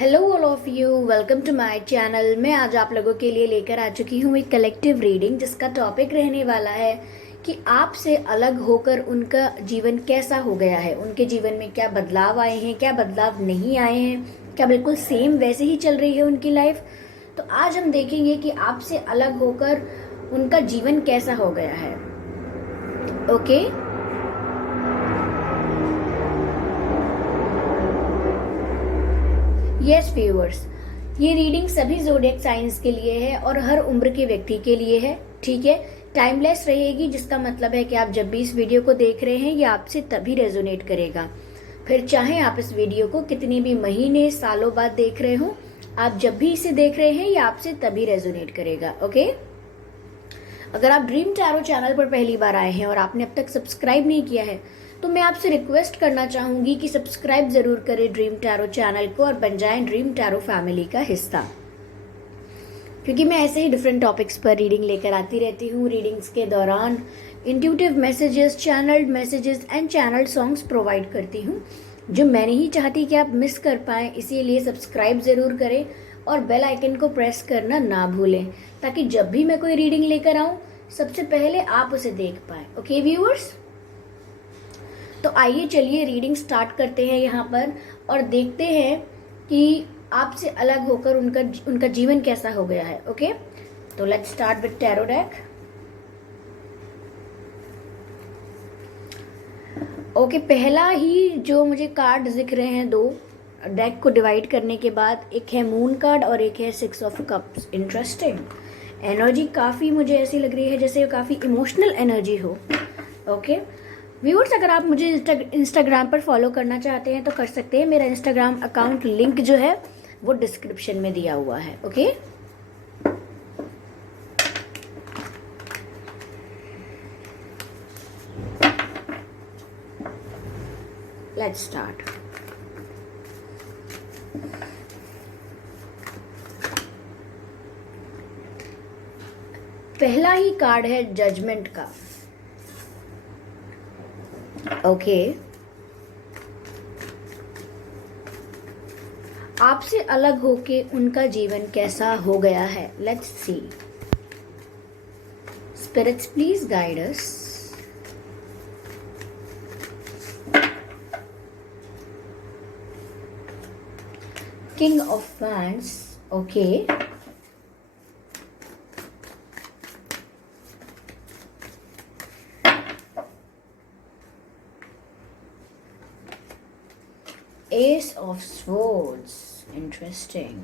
Hello all of you, welcome to my channel. मैं आज आप लोगों के लिए लेकर आ चुकी हूँ एक कलेक्टिव रीडिंग जिसका टॉपिक रहने वाला है कि आपसे अलग होकर उनका जीवन कैसा हो गया है, उनके जीवन में क्या बदलाव आए हैं, क्या बदलाव नहीं आए हैं, क्या बिल्कुल सेम वैसे ही चल रही है उनकी लाइफ। तो आज हम देखेंगे कि आपसे अलग होकर उनका जीवन कैसा हो गया है। ओके यस व्यूअर्स, ये रीडिंग सभी ज़ोडिएक साइंस के लिए है और हर उम्र के व्यक्ति के लिए है। ठीक है, टाइमलेस रहेगी, जिसका मतलब है कि आप जब भी इस वीडियो को देख रहे हैं ये आपसे तभी रेजोनेट करेगा। फिर चाहे आप इस वीडियो को कितनी भी महीने सालों बाद देख रहे हो, आप जब भी इसे देख रहे हैं ये आपसे तभी रेजोनेट करेगा। ओके, अगर आप ड्रीम टैरो चैनल पर पहली बार आए हैं और आपने अब तक सब्सक्राइब नहीं किया है तो मैं आपसे रिक्वेस्ट करना चाहूंगी कि सब्सक्राइब जरूर करें ड्रीम टैरो चैनल को और बन जाएं ड्रीम टैरो फैमिली का हिस्सा, क्योंकि मैं ऐसे ही डिफरेंट टॉपिक्स पर रीडिंग लेकर आती रहती हूँ। रीडिंग्स के दौरान intuitive messages, channelled messages and channelled songs provide करती हूँ जो मैं नहीं चाहती कि आप मिस कर पाएं। इसीलिए सब्सक्राइब ज़रूर करें और बेल आइकन को प्रेस करना ना भूलें, ताकि जब भी मैं कोई रीडिंग लेकर आऊँ सबसे पहले आप उसे देख पाएं। ओके व्यूअर्स, तो आइए चलिए रीडिंग स्टार्ट करते हैं यहाँ पर और देखते हैं कि आपसे अलग होकर उनका जीवन कैसा हो गया है। ओके, तो let's start with tarot deck. Okay, पहला ही जो मुझे कार्ड दिख रहे हैं, दो डेक को डिवाइड करने के बाद, एक है मून कार्ड और एक है 6 ऑफ कप्स। इंटरेस्टिंग एनर्जी काफ़ी मुझे ऐसी लग रही है जैसे काफ़ी इमोशनल एनर्जी हो। ओके व्यूअर्स, अगर आप मुझे इंस्टाग्राम पर फॉलो करना चाहते हैं तो कर सकते हैं। मेरा इंस्टाग्राम अकाउंट लिंक जो है वो डिस्क्रिप्शन में दिया हुआ है। Okay, let's start. पहला ही कार्ड है जजमेंट का। ओके, आपसे अलग होके उनका जीवन कैसा हो गया है। Let's see. Spirits please guide us. King of wands. Okay, Ace of Swords. Interesting.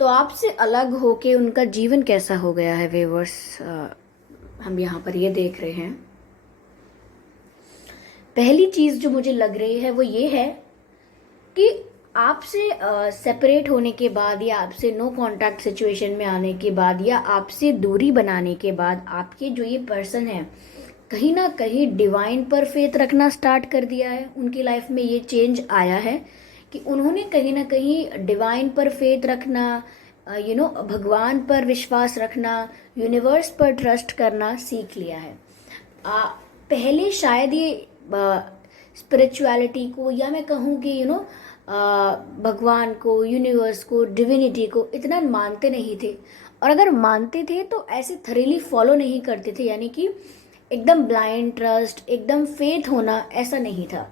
तो आपसे अलग होके उनका जीवन कैसा हो गया है व्यूअर्स, हम यहाँ पर ये देख रहे हैं। पहली चीज जो मुझे लग रही है वो ये है कि आपसे सेपरेट होने के बाद या आपसे नो कांटेक्ट सिचुएशन में आने के बाद या आपसे दूरी बनाने के बाद आपके जो ये पर्सन है कहीं ना कहीं डिवाइन पर फेथ रखना स्टार्ट कर दिया है। उनकी लाइफ में ये चेंज आया है कि उन्होंने कहीं ना कहीं डिवाइन पर फेथ रखना, भगवान पर विश्वास रखना, यूनिवर्स पर ट्रस्ट करना सीख लिया है। पहले शायद ये स्पिरिचुअलिटी को, या मैं कहूँ कि भगवान को, यूनिवर्स को, डिविनिटी को इतना मानते नहीं थे, और अगर मानते थे तो ऐसे थरीली फॉलो नहीं करते थे, यानी कि एकदम ब्लाइंड ट्रस्ट, एकदम फेथ होना ऐसा नहीं था।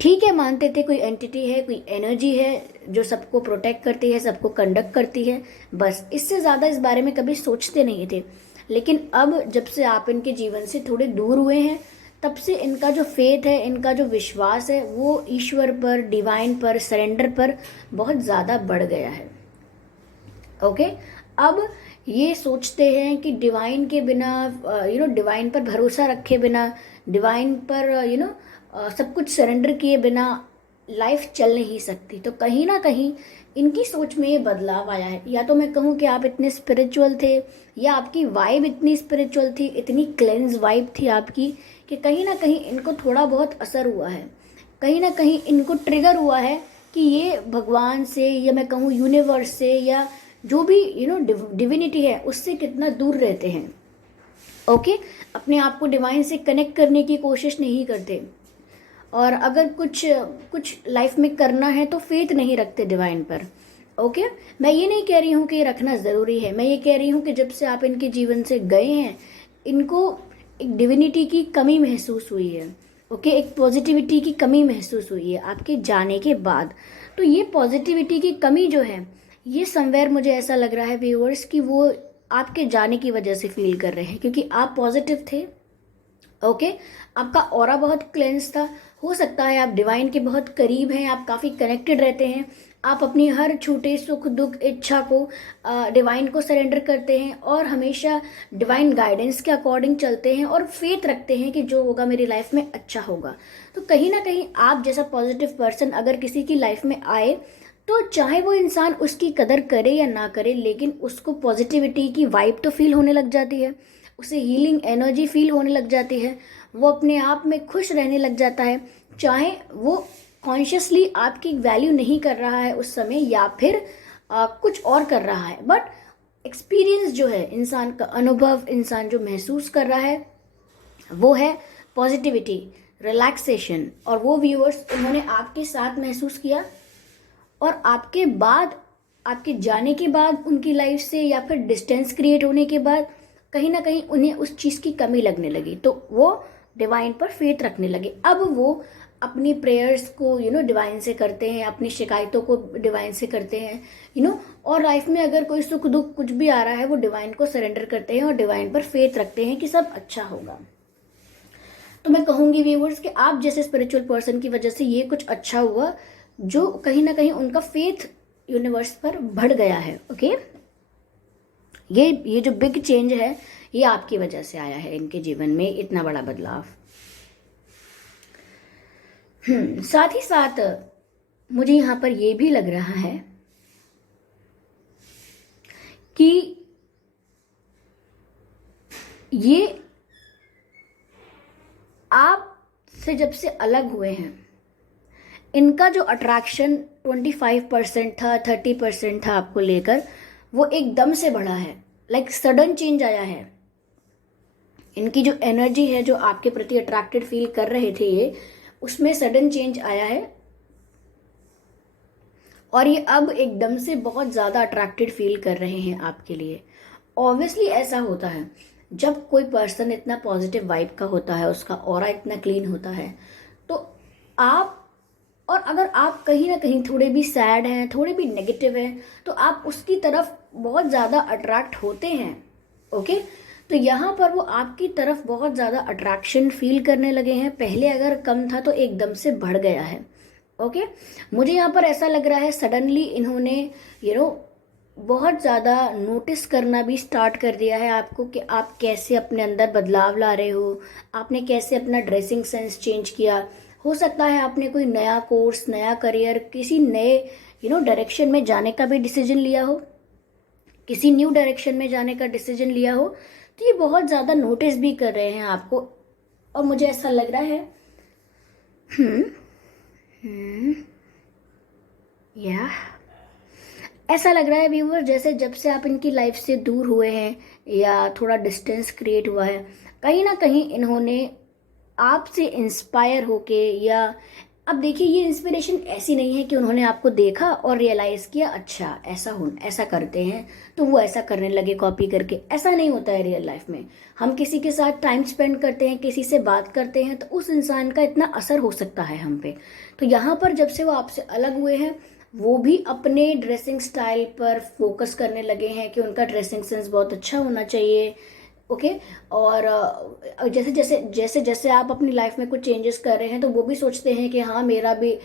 ठीक है, मानते थे कोई एंटिटी है, कोई एनर्जी है जो सबको प्रोटेक्ट करती है, सबको कंडक्ट करती है, बस इससे ज़्यादा इस बारे में कभी सोचते नहीं थे। लेकिन अब जब से आप इनके जीवन से थोड़े दूर हुए हैं तब से इनका जो फेथ है, इनका जो विश्वास है वो ईश्वर पर, डिवाइन पर, सरेंडर पर बहुत ज़्यादा बढ़ गया है। ओके, अब ये सोचते हैं कि डिवाइन के बिना, डिवाइन पर भरोसा रखे बिना, डिवाइन पर सब कुछ सरेंडर किए बिना लाइफ चल नहीं सकती। तो कहीं ना कहीं इनकी सोच में ये बदलाव आया है। या तो मैं कहूँ कि आप इतने स्पिरिचुअल थे, या आपकी वाइब इतनी स्पिरिचुअल थी, इतनी क्लेंज वाइब थी आपकी, कि कहीं ना कहीं इनको थोड़ा बहुत असर हुआ है, कहीं ना कहीं इनको ट्रिगर हुआ है कि ये भगवान से या मैं कहूँ यूनिवर्स से या जो भी डिविनिटी है उससे कितना दूर रहते हैं। ओके, अपने आप को डिवाइन से कनेक्ट करने की कोशिश नहीं करते, और अगर कुछ कुछ लाइफ में करना है तो फेथ नहीं रखते डिवाइन पर। ओके, मैं ये नहीं कह रही हूँ कि ये रखना ज़रूरी है, मैं ये कह रही हूँ कि जब से आप इनके जीवन से गए हैं, इनको एक डिविनिटी की कमी महसूस हुई है। ओके, एक पॉजिटिविटी की कमी महसूस हुई है आपके जाने के बाद। तो ये पॉजिटिविटी की कमी जो है, ये समवेयर मुझे ऐसा लग रहा है व्यूअर्स कि वो आपके जाने की वजह से फील कर रहे हैं, क्योंकि आप पॉजिटिव थे। ओके, आपका ऑरा बहुत क्लेंस था। हो सकता है आप डिवाइन के बहुत करीब हैं, आप काफ़ी कनेक्टेड रहते हैं, आप अपनी हर छोटे सुख दुख इच्छा को डिवाइन को सरेंडर करते हैं और हमेशा डिवाइन गाइडेंस के अकॉर्डिंग चलते हैं और फेथ रखते हैं कि जो होगा मेरी लाइफ में अच्छा होगा। तो कहीं ना कहीं आप जैसा पॉजिटिव पर्सन अगर किसी की लाइफ में आए, तो चाहे वो इंसान उसकी कदर करे या ना करे, लेकिन उसको पॉजिटिविटी की वाइब तो फील होने लग जाती है, उसे हीलिंग एनर्जी फील होने लग जाती है, वो अपने आप में खुश रहने लग जाता है, चाहे वो कॉन्शियसली आपकी वैल्यू नहीं कर रहा है उस समय या फिर कुछ और कर रहा है, बट एक्सपीरियंस जो है, इंसान का अनुभव, इंसान जो महसूस कर रहा है वो है पॉजिटिविटी, रिलैक्सेशन। और वो व्यूअर्स उन्होंने आपके साथ महसूस किया, और आपके बाद, आपके जाने के बाद उनकी लाइफ से या फिर डिस्टेंस क्रिएट होने के बाद कहीं ना कहीं उन्हें उस चीज़ की कमी लगने लगी, तो वो डिवाइन पर फेथ रखने लगे। अब वो अपनी प्रेयर्स को डिवाइन से करते हैं, अपनी शिकायतों को डिवाइन से करते हैं और लाइफ में अगर कोई सुख दुख कुछ भी आ रहा है वो डिवाइन को सरेंडर करते हैं और डिवाइन पर फेथ रखते हैं कि सब अच्छा होगा। तो मैं कहूँगी व्यूअर्स कि आप जैसे स्पिरिचुअल पर्सन की वजह से ये कुछ अच्छा हुआ, जो कहीं ना कहीं उनका फेथ यूनिवर्स पर बढ़ गया है। ओके, ये जो बिग चेंज है ये आपकी वजह से आया है, इनके जीवन में इतना बड़ा बदलाव। साथ ही साथ मुझे यहाँ पर ये भी लग रहा है कि ये आप से जब से अलग हुए हैं, इनका जो अट्रैक्शन 25% था, 30% था आपको लेकर, वो एकदम से बढ़ा है, लाइक सडन चेंज आया है। इनकी जो एनर्जी है, जो आपके प्रति अट्रैक्टेड फील कर रहे थे ये, उसमें सडन चेंज आया है और ये अब एकदम से बहुत ज़्यादा अट्रैक्टेड फील कर रहे हैं आपके लिए। ऑब्वियसली ऐसा होता है जब कोई पर्सन इतना पॉजिटिव वाइब का होता है, उसका ऑरा इतना क्लीन होता है, तो आप, और अगर आप कहीं ना कहीं थोड़े भी सैड हैं, थोड़े भी नेगेटिव हैं, तो आप उसकी तरफ बहुत ज़्यादा अट्रैक्ट होते हैं। ओके, तो यहाँ पर वो आपकी तरफ बहुत ज़्यादा अट्रैक्शन फील करने लगे हैं। पहले अगर कम था तो एकदम से बढ़ गया है। ओके, मुझे यहाँ पर ऐसा लग रहा है सडनली इन्होंने बहुत ज़्यादा नोटिस करना भी स्टार्ट कर दिया है आपको कि आप कैसे अपने अंदर बदलाव ला रहे हो, आपने कैसे अपना ड्रेसिंग सेंस चेंज किया। हो सकता है आपने कोई नया कोर्स, नया करियर, किसी नए डायरेक्शन में जाने का भी डिसीजन लिया हो, किसी न्यू डायरेक्शन में जाने का डिसीजन लिया हो, तो ये बहुत ज़्यादा नोटिस भी कर रहे हैं आपको। और मुझे ऐसा लग रहा है या ऐसा लग रहा है व्यूअर, जैसे जब से आप इनकी लाइफ से दूर हुए हैं या थोड़ा डिस्टेंस क्रिएट हुआ है, कहीं ना कहीं इन्होंने आपसे इंस्पायर होके, या अब देखिए ये इंस्पिरेशन ऐसी नहीं है कि उन्होंने आपको देखा और रियलाइज़ किया अच्छा ऐसा करते हैं तो वो ऐसा करने लगे कॉपी करके। ऐसा नहीं होता है रियल लाइफ में। हम किसी के साथ टाइम स्पेंड करते हैं, किसी से बात करते हैं, तो उस इंसान का इतना असर हो सकता है हम पे। तो यहाँ पर जब से वो आपसे अलग हुए हैं, वो भी अपने ड्रेसिंग स्टाइल पर फोकस करने लगे हैं कि उनका ड्रेसिंग सेंस बहुत अच्छा होना चाहिए। ओके, और जैसे जैसे आप अपनी लाइफ में कुछ चेंजेस कर रहे हैं, तो वो भी सोचते हैं कि हाँ मेरा भी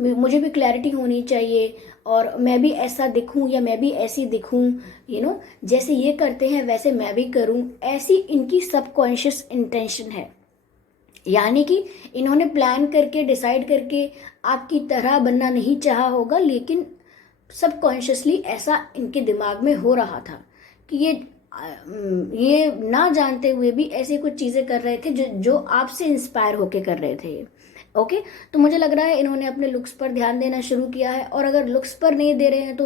मुझे भी क्लैरिटी होनी चाहिए और मैं भी ऐसा दिखूं या मैं भी ऐसी दिखूं, जैसे ये करते हैं वैसे मैं भी करूं। ऐसी इनकी सबकॉन्शियस इंटेंशन है, यानी कि इन्होंने प्लान करके, डिसाइड करके आपकी तरह बनना नहीं चाहा होगा, लेकिन सबकॉन्शियसली ऐसा इनके दिमाग में हो रहा था कि ये ना जानते हुए भी ऐसी कुछ चीज़ें कर रहे थे जो आपसे इंस्पायर होके कर रहे थे। ओके तो मुझे लग रहा है इन्होंने अपने लुक्स पर ध्यान देना शुरू किया है, और अगर लुक्स पर नहीं दे रहे हैं तो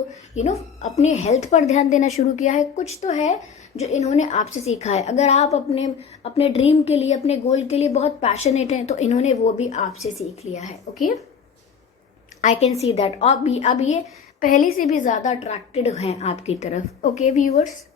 अपने हेल्थ पर ध्यान देना शुरू किया है। कुछ तो है जो इन्होंने आपसे सीखा है। अगर आप अपने अपने ड्रीम के लिए, अपने गोल के लिए बहुत पैशनेट हैं तो इन्होंने वो भी आपसे सीख लिया है। Okay I can see that. अब ये पहले से भी ज़्यादा अट्रैक्टेड हैं आपकी तरफ। ओके व्यूअर्स,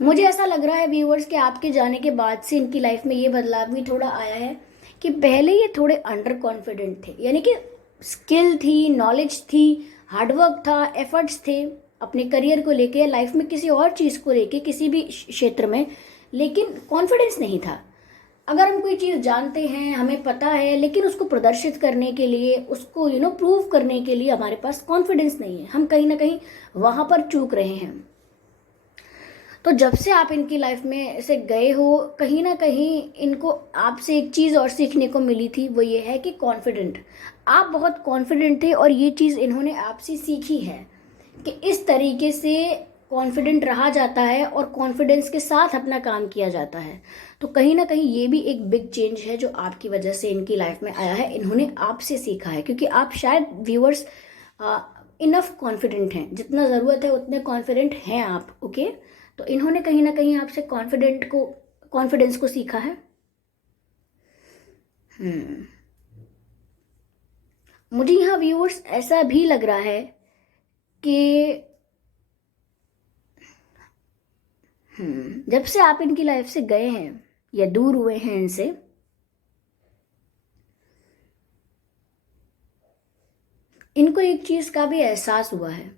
मुझे ऐसा लग रहा है व्यूअर्स कि आपके जाने के बाद से इनकी लाइफ में ये बदलाव भी थोड़ा आया है कि पहले ये थोड़े अंडर कॉन्फिडेंट थे, यानी कि स्किल थी, नॉलेज थी, हार्डवर्क था, एफर्ट्स थे अपने करियर को लेके, लाइफ में किसी और चीज़ को लेके, किसी भी क्षेत्र में, लेकिन कॉन्फिडेंस नहीं था। अगर हम कोई चीज़ जानते हैं, हमें पता है, लेकिन उसको प्रदर्शित करने के लिए, उसको प्रूव करने के लिए हमारे पास कॉन्फिडेंस नहीं है, हम कहीं ना कहीं वहाँ पर चूक रहे हैं। तो जब से आप इनकी लाइफ में से गए हो, कहीं ना कहीं इनको आपसे एक चीज़ और सीखने को मिली थी, वो ये है कि कॉन्फिडेंट, आप बहुत कॉन्फिडेंट थे, और ये चीज़ इन्होंने आपसे सीखी है कि इस तरीके से कॉन्फिडेंट रहा जाता है और कॉन्फिडेंस के साथ अपना काम किया जाता है। तो कहीं ना कहीं ये भी एक बिग चेंज है जो आपकी वजह से इनकी लाइफ में आया है, इन्होंने आपसे सीखा है, क्योंकि आप शायद व्यूअर्स इनफ कॉन्फिडेंट हैं, जितना ज़रूरत है उतने कॉन्फिडेंट हैं आप। ओके तो इन्होंने कहीं ना कहीं आपसे कॉन्फिडेंस को सीखा है। मुझे यहाँ व्यूअर्स ऐसा भी लग रहा है कि जब से आप इनकी लाइफ से गए हैं या दूर हुए हैं इनसे, इनको एक चीज़ का भी एहसास हुआ है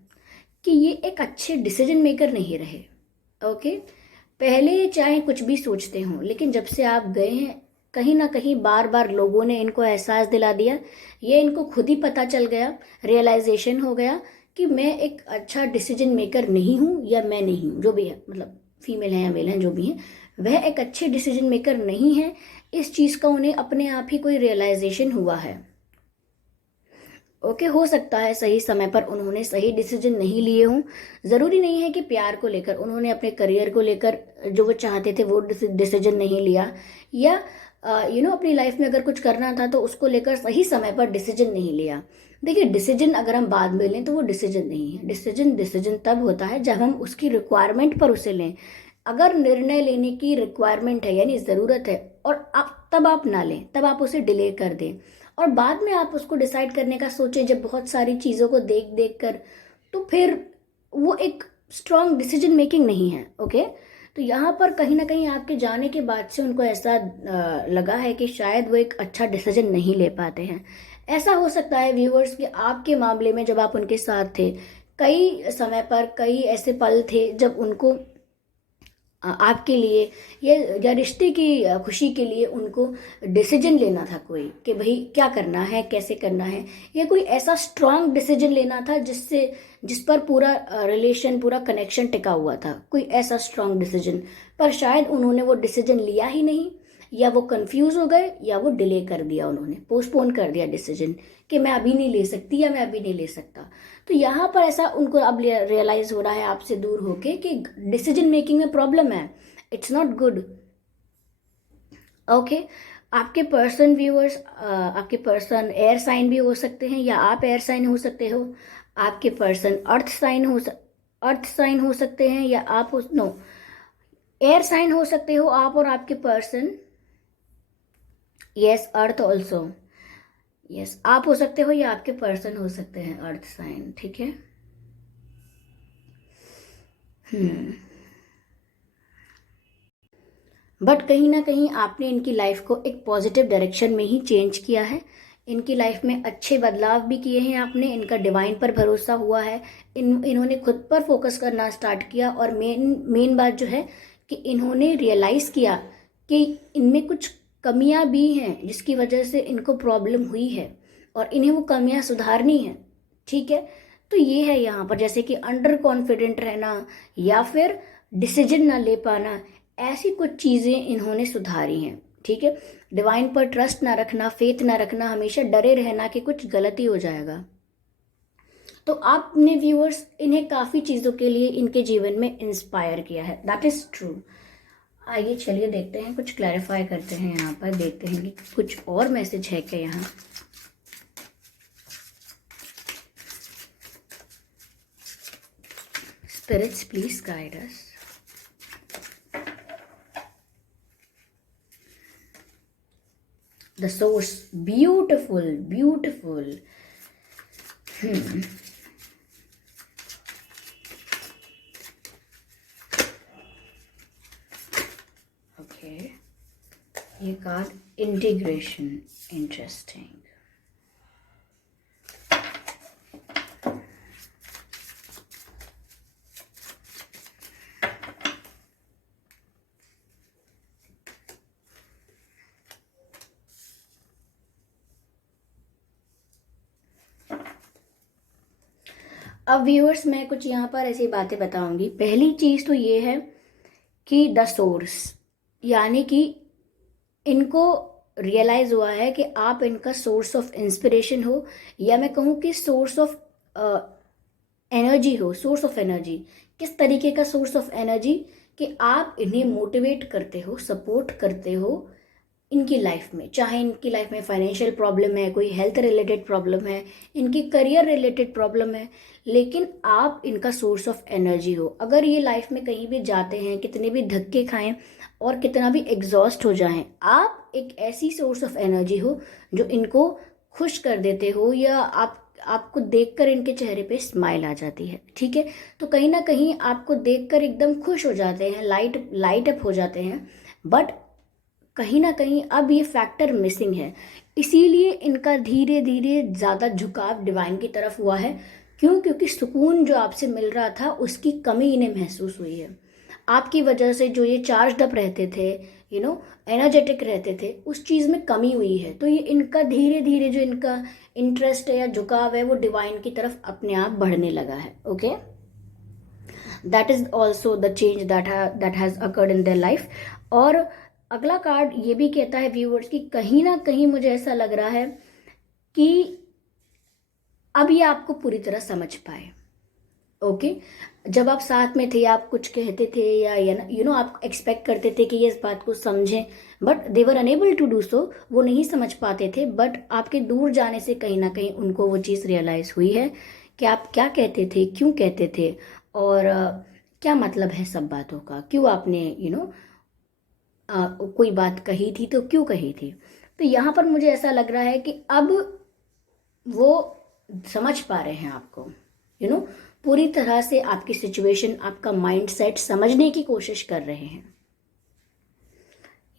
कि ये एक अच्छे डिसीजन मेकर नहीं रहे। ओके पहले चाहे कुछ भी सोचते हों, लेकिन जब से आप गए हैं, कहीं ना कहीं बार बार लोगों ने इनको एहसास दिला दिया, ये इनको खुद ही पता चल गया, रियलाइजेशन हो गया कि मैं एक अच्छा डिसीजन मेकर नहीं हूँ, या मैं नहीं हूँ, जो भी है, मतलब फीमेल हैं या मेल हैं, जो भी हैं, वह एक अच्छे डिसीजन मेकर नहीं है। इस चीज़ का उन्हें अपने आप ही कोई रियलाइजेशन हुआ है। ओके हो सकता है सही समय पर उन्होंने सही डिसीजन नहीं लिए हों। ज़रूरी नहीं है कि प्यार को लेकर, उन्होंने अपने करियर को लेकर जो वो चाहते थे वो डिसीजन नहीं लिया, या अपनी लाइफ में अगर कुछ करना था तो उसको लेकर सही समय पर डिसीजन नहीं लिया। देखिए डिसीजन अगर हम बाद में लें तो वो डिसीजन नहीं है। डिसीजन तब होता है जब हम उसकी रिक्वायरमेंट पर उसे लें। अगर निर्णय लेने की रिक्वायरमेंट है, यानी ज़रूरत है, और तब आप ना लें, तब आप उसे डिले कर दें, और बाद में आप उसको डिसाइड करने का सोचें जब बहुत सारी चीज़ों को देख देख कर, तो फिर वो एक स्ट्रॉन्ग डिसीजन मेकिंग नहीं है। ओके तो यहाँ पर कहीं ना कहीं आपके जाने के बाद से उनको ऐसा लगा है कि शायद वो एक अच्छा डिसीजन नहीं ले पाते हैं। ऐसा हो सकता है व्यूअर्स कि आपके मामले में जब आप उनके साथ थे, कई समय पर कई ऐसे पल थे जब उनको आपके लिए या रिश्ते की खुशी के लिए उनको डिसीजन लेना था कोई, कि भाई क्या करना है, कैसे करना है, या कोई ऐसा स्ट्रांग डिसीजन लेना था जिस पर पूरा रिलेशन, पूरा कनेक्शन टिका हुआ था, कोई ऐसा स्ट्रांग डिसीजन, पर शायद उन्होंने वो डिसीजन लिया ही नहीं, या वो कंफ्यूज हो गए, या वो डिले कर दिया, उन्होंने पोस्टपोन कर दिया डिसीजन कि मैं अभी नहीं ले सकती या मैं अभी नहीं ले सकता। तो यहाँ पर ऐसा उनको अब रियलाइज हो रहा है आपसे दूर होके कि डिसीजन मेकिंग में प्रॉब्लम है, इट्स नॉट गुड। ओके आपके पर्सन व्यूअर्स, आपके पर्सन एयर साइन भी हो सकते हैं, या आप एयर साइन हो सकते हो। आपके पर्सन अर्थ साइन हो सकते हैं, या आप नो एयर साइन हो सकते हो आप, और आपके पर्सन यस अर्थ ऑल्सो, यस आप हो सकते हो या आपके पर्सन हो सकते हैं अर्थ साइन। ठीक है बट कहीं ना कहीं आपने इनकी लाइफ को एक पॉजिटिव डायरेक्शन में ही चेंज किया है। इनकी लाइफ में अच्छे बदलाव भी किए हैं आपने, इनका डिवाइन पर भरोसा हुआ है, इन्होंने खुद पर फोकस करना स्टार्ट किया, और मेन बात जो है कि इन्होंने रियलाइज़ किया कि इनमें कुछ कमियां भी हैं जिसकी वजह से इनको प्रॉब्लम हुई है, और इन्हें वो कमियां सुधारनी है। ठीक है तो ये है यहाँ पर, जैसे कि अंडर कॉन्फिडेंट रहना, या फिर डिसीजन ना ले पाना, ऐसी कुछ चीज़ें इन्होंने सुधारी हैं। ठीक है डिवाइन पर ट्रस्ट ना रखना, फेथ ना रखना, हमेशा डरे रहना कि कुछ गलती हो जाएगा। तो आपने व्यूअर्स इन्हें काफ़ी चीज़ों के लिए इनके जीवन में इंस्पायर किया है, दैट इज़ ट्रू। आइए चलिए देखते हैं, कुछ क्लैरिफाई करते हैं यहाँ पर, देखते हैं कि कुछ और मैसेज है क्या यहाँ। Spirits please guide us. The source, beautiful beautiful. ये कार्ड इंटीग्रेशन, इंटरेस्टिंग। अब व्यूअर्स, मैं कुछ यहाँ पर ऐसी बातें बताऊंगी। पहली चीज तो ये है कि द सोर्स, यानी कि इनको रियलाइज हुआ है कि आप इनका सोर्स ऑफ इंस्पिरेशन हो, या मैं कहूँ कि सोर्स ऑफ एनर्जी हो। सोर्स ऑफ एनर्जी, किस तरीके का सोर्स ऑफ एनर्जी? कि आप इन्हें मोटिवेट करते हो, सपोर्ट करते हो इनकी लाइफ में, चाहे इनकी लाइफ में फाइनेंशियल प्रॉब्लम है, कोई हेल्थ रिलेटेड प्रॉब्लम है, इनकी करियर रिलेटेड प्रॉब्लम है, लेकिन आप इनका सोर्स ऑफ एनर्जी हो। अगर ये लाइफ में कहीं भी जाते हैं, कितने भी धक्के खाएं और कितना भी एग्जॉस्ट हो जाएं, आप एक ऐसी सोर्स ऑफ एनर्जी हो जो इनको खुश कर देते हो, या आपको देखकर इनके चेहरे पे स्माइल आ जाती है। ठीक है, तो कहीं ना कहीं आपको देखकर एकदम खुश हो जाते हैं, लाइट अप हो जाते हैं। बट कहीं ना कहीं अब ये फैक्टर मिसिंग है, इसीलिए इनका धीरे धीरे ज़्यादा झुकाव डिवाइन की तरफ हुआ है। क्यों? क्योंकि सुकून जो आपसे मिल रहा था उसकी कमी इन्हें महसूस हुई है। आपकी वजह से जो ये चार्ज अप रहते थे, एनर्जेटिक रहते थे, उस चीज़ में कमी हुई है। तो ये इनका धीरे धीरे जो इनका इंटरेस्ट है या झुकाव है वो डिवाइन की तरफ अपने आप बढ़ने लगा है। Okay, that is also the change that has occurred in their life. और अगला कार्ड ये भी कहता है व्यूअर्स कि कहीं ना कहीं मुझे ऐसा लग रहा है कि अब ये आपको पूरी तरह समझ पाए। ओके, जब आप साथ में थे, आप कुछ कहते थे या आप एक्सपेक्ट करते थे कि ये इस बात को समझें, but they were unable to do so, वो नहीं समझ पाते थे। बट आपके दूर जाने से कहीं ना कहीं उनको वो चीज़ रियलाइज हुई है कि आप क्या कहते थे, क्यों कहते थे, और क्या मतलब है सब बातों का, क्यों आपने कोई बात कही थी तो क्यों कही थी। तो यहाँ पर मुझे ऐसा लग रहा है कि अब वो समझ पा रहे हैं आपको, पूरी तरह से आपकी सिचुएशन, आपका माइंडसेट समझने की कोशिश कर रहे हैं।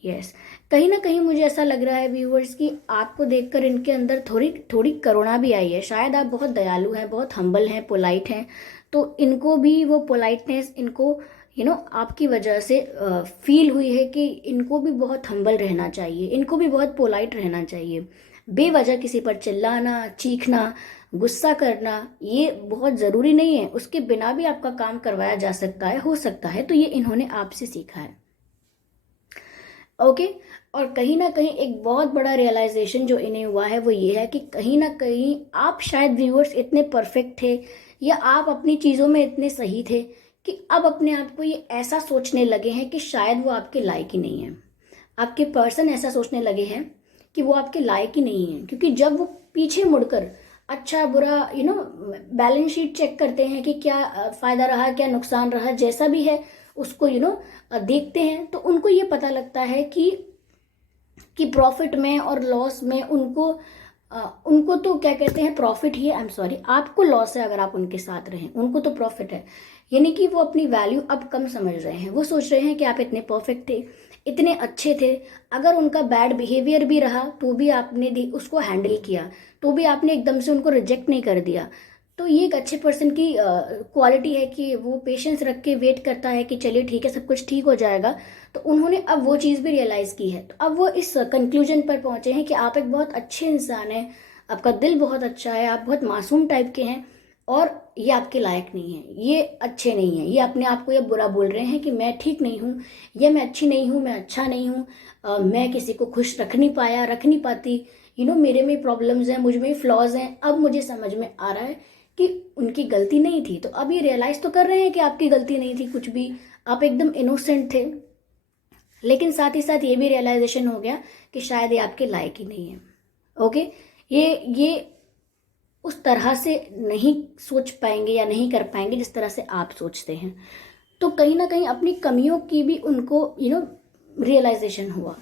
यस, कहीं ना कहीं मुझे ऐसा लग रहा है व्यूअर्स कि आपको देखकर इनके अंदर थोड़ी थोड़ी करुणा भी आई है। शायद आप बहुत दयालु हैं, बहुत हम्बल हैं, पोलाइट हैं, तो इनको भी वो पोलाइटनेस इनको आपकी वजह से फील हुई है कि इनको भी बहुत हम्बल रहना चाहिए, इनको भी बहुत पोलाइट रहना चाहिए। बेवजह किसी पर चिल्लाना, चीखना, गुस्सा करना ये बहुत ज़रूरी नहीं है, उसके बिना भी आपका काम करवाया जा सकता है, हो सकता है। तो ये इन्होंने आपसे सीखा है। ओके, और कहीं ना कहीं एक बहुत बड़ा रियलाइजेशन जो इन्हें हुआ है वो ये है कि कहीं ना कहीं आप शायद व्यूअर्स इतने परफेक्ट थे, या आप अपनी चीज़ों में इतने सही थे कि अब अपने आप को ये ऐसा सोचने लगे हैं कि शायद वो आपके लायक ही नहीं है। आपके पर्सन ऐसा सोचने लगे हैं कि वो आपके लायक ही नहीं है, क्योंकि जब वो पीछे मुड़कर अच्छा बुरा बैलेंस शीट चेक करते हैं कि क्या फ़ायदा रहा, क्या नुकसान रहा, जैसा भी है उसको देखते हैं, तो उनको ये पता लगता है कि प्रॉफिट में और लॉस में उनको तो क्या कहते हैं, प्रॉफिट ही है। आई एम सॉरी, आपको लॉस है अगर आप उनके साथ रहें, उनको तो प्रॉफिट है। यानी कि वो अपनी वैल्यू अब कम समझ रहे हैं। वो सोच रहे हैं कि आप इतने परफेक्ट थे, इतने अच्छे थे, अगर उनका बैड बिहेवियर भी रहा तो भी आपने उसको हैंडल किया, तो भी आपने एकदम से उनको रिजेक्ट नहीं कर दिया। तो ये एक अच्छे पर्सन की क्वालिटी है कि वो पेशेंस रख के वेट करता है कि चलिए ठीक है, सब कुछ ठीक हो जाएगा। तो उन्होंने अब वो चीज़ भी रियलाइज़ की है। तो अब वो इस कंक्लूजन पर पहुंचे हैं कि आप एक बहुत अच्छे इंसान हैं, आपका दिल बहुत अच्छा है, आप बहुत मासूम टाइप के हैं, और ये आपके लायक नहीं है, ये अच्छे नहीं हैं, ये अपने आप को ये बुरा बोल रहे हैं कि मैं ठीक नहीं हूँ, या मैं अच्छी नहीं हूँ, मैं अच्छा नहीं हूँ, मैं किसी को खुश रख नहीं पाया, रख नहीं पाती, मेरे में प्रॉब्लम्स हैं, मुझ में फ्लॉज हैं। अब मुझे समझ में आ रहा है कि उनकी गलती नहीं थी। तो अब ये रियलाइज तो कर रहे हैं कि आपकी गलती नहीं थी कुछ भी, आप एकदम इनोसेंट थे, लेकिन साथ ही साथ ये भी रियलाइजेशन हो गया कि शायद ये आपके लायक ही नहीं है। ओके, ये उस तरह से नहीं सोच पाएंगे या नहीं कर पाएंगे जिस तरह से आप सोचते हैं। तो कहीं ना कहीं अपनी कमियों की भी उनको रियलाइजेशन हुआ।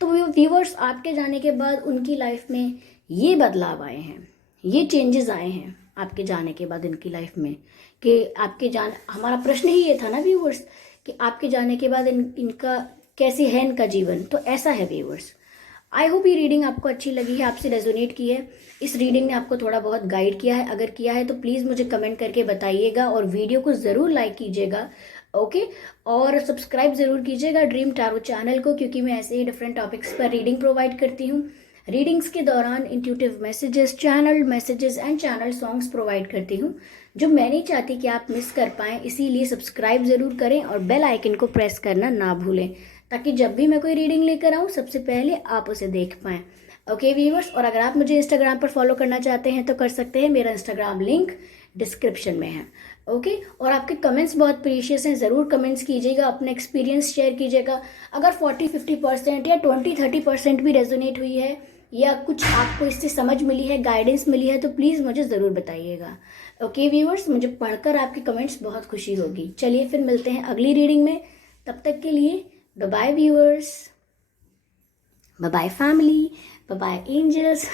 तो व्यूवर्स, आपके जाने के बाद उनकी लाइफ में ये बदलाव आए हैं, ये चेंजेस आए हैं आपके जाने के बाद इनकी लाइफ में, कि हमारा प्रश्न ही ये था ना व्यूवर्स, कि आपके जाने के बाद इनका कैसे है इनका जीवन। तो ऐसा है व्यूवर्स। आई होप ये रीडिंग आपको अच्छी लगी है, आपसे रेजोनेट की है, इस रीडिंग ने आपको थोड़ा बहुत गाइड किया है। अगर किया है तो प्लीज़ मुझे कमेंट करके बताइएगा और वीडियो को ज़रूर लाइक कीजिएगा। ओके, और सब्सक्राइब ज़रूर कीजिएगा ड्रीम टैरो चैनल को, क्योंकि मैं ऐसे ही डिफरेंट टॉपिक्स पर रीडिंग प्रोवाइड करती हूँ। रीडिंग्स के दौरान intuitive messages, channel messages and channel songs provide करती हूँ, जो मैं नहीं चाहती कि आप मिस कर पाएँ। इसीलिए सब्सक्राइब ज़रूर करें और बेल आइकन को प्रेस करना ना भूलें, ताकि जब भी मैं कोई रीडिंग लेकर आऊँ सबसे पहले आप उसे देख पाएँ। ओके व्यूअर्स, और अगर आप मुझे इंस्टाग्राम पर फॉलो करना चाहते हैं तो कर सकते हैं, मेरा इंस्टाग्राम लिंक डिस्क्रिप्शन में है। ओके, और आपके कमेंट्स बहुत प्रीशियस हैं, ज़रूर कमेंट्स कीजिएगा, अपना एक्सपीरियंस शेयर कीजिएगा। अगर 40-50% या 20-30% भी रेजोनेट हुई है या कुछ आपको इससे समझ मिली है, गाइडेंस मिली है, तो प्लीज़ मुझे ज़रूर बताइएगा। ओके व्यूअर्स, मुझे पढ़कर आपके कमेंट्स बहुत खुशी होगी। चलिए फिर मिलते हैं अगली रीडिंग में, तब तक के लिए bye bye viewers, bye bye family, bye bye angels